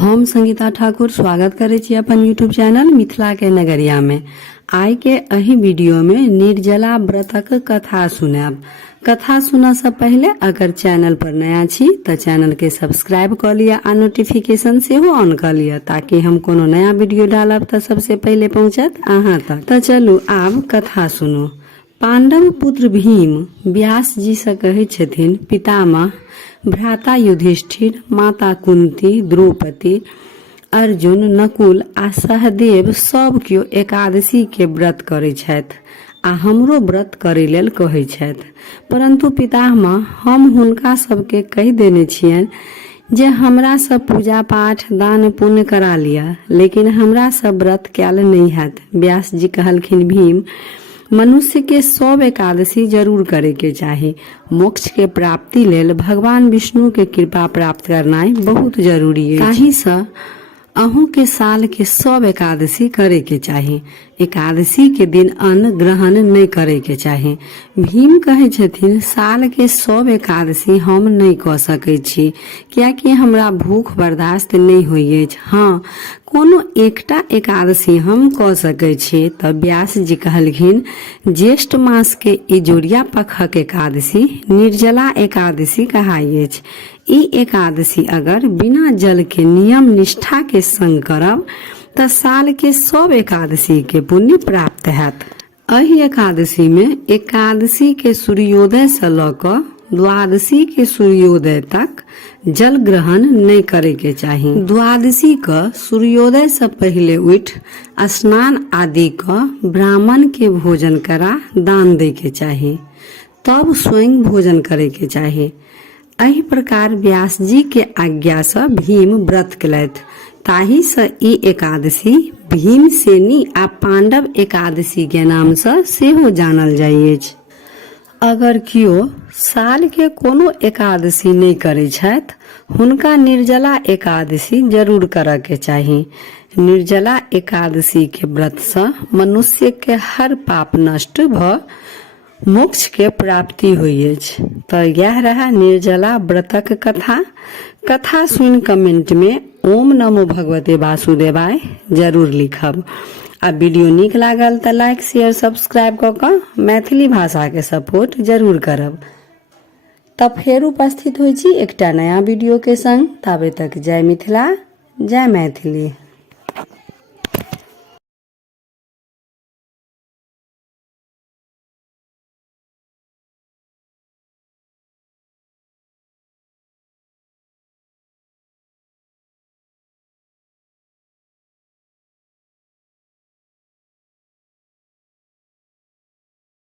हम संगीता ठाकुर स्वागत करे छी अपन यूट्यूब चैनल मिथिला के नगरिया में। आइ के एही वीडियो में निर्जला व्रतक कथा सुनाब। कथा सुनने से पहले अगर चैनल पर नया छी तो चैनल के सब्सक्राइब कर लिया आ नोटिफिकेशन से हो ऑन कर लिया ताकि हम कोनो नया वीडियो डालब तो सबसे पहले पहुंचत अहाँ तक। तो चलू आब कथा सुनो। पांडव पुत्र भीम व्यास जी से कहे छथिन, पितामह भ्राता युधिष्ठिर, माता कुंती, द्रौपदी, अर्जुन, नकुल आ सहदेव सब केओ एकादशी के व्रत करे छथि आ हमरो व्रत करे लेल कहे छथि। परंतु पितामह हम हुनका सबके कहि देने छियनि जे हमरा सब पूजा पाठ दान पुण्य करा लिया, लेकिन हमरा सब व्रत कैल नहीं हैत। व्यास जी कहलखिन, भीम मनुष्य के सब एकादशी जरूर करे के चाही। मोक्ष के प्राप्ति लेल भगवान विष्णु के कृपा प्राप्त करनाई बहुत जरूरी है। ताहि से अहू के साल के सब एकादशी करे के चाही। एकादशी के दिन अन्न ग्रहण नहीं करे के चाही। भीम कहे छथिन, साल के सब एकादशी हम नहीं क सकै छी, कियाकि हमरा भूख बर्दाश्त नहीं होइए। हाँ, कोनो एकटा एकादशी हम क सकै छी। तब व्यास जी कहलखिन, ज्येष्ठ मास के इजोरिया पखक एकादशी निर्जला एकादशी कहाइ अछि। ई एकादशी अगर बिना जल के नियम निष्ठा के संग करब त साल के सब एकादशी के पुण्य प्राप्त हैत। एहि एकादशी में एकादशी के सूर्योदय से ल क द्वादशी के सूर्योदय तक जल ग्रहण नहीं करे के चाही। द्वादशी का सूर्योदय से पहले उठ स्नान आदि का ब्राह्मण के भोजन करा दान दे के चाही, तब स्वयं भोजन करे के चाही। एहि प्रकार व्यास जी के आज्ञा से भीम व्रत केलथि। ताहि से ई एकादशी भीमसेनी आ पांडव एकादशी के नाम से सेहो जानल जाइ अछि। अगर कियो साल के कोनो एकादशी नहीं करे छथि, हुनका निर्जला एकादशी जरूर करऽ के चाही। निर्जला एकादशी के व्रत से मनुष्य के हर पाप नष्ट भ मोक्ष के प्राप्ति होई अछि। तो यह रहा निर्जला व्रतक कथा। कथा सुन कमेंट में ओम नमो भगवते वासुदेवाय जरूर लिखब। आ वीडियो नीक लागल तो लाइक शेयर सब्सक्राइब क के मैथिली भाषा के सपोर्ट जरूर करब। तब फेर उपस्थित होइ छी एकटा नया वीडियो के संग। ताबे तक जय मिथिला, जय मैथिली।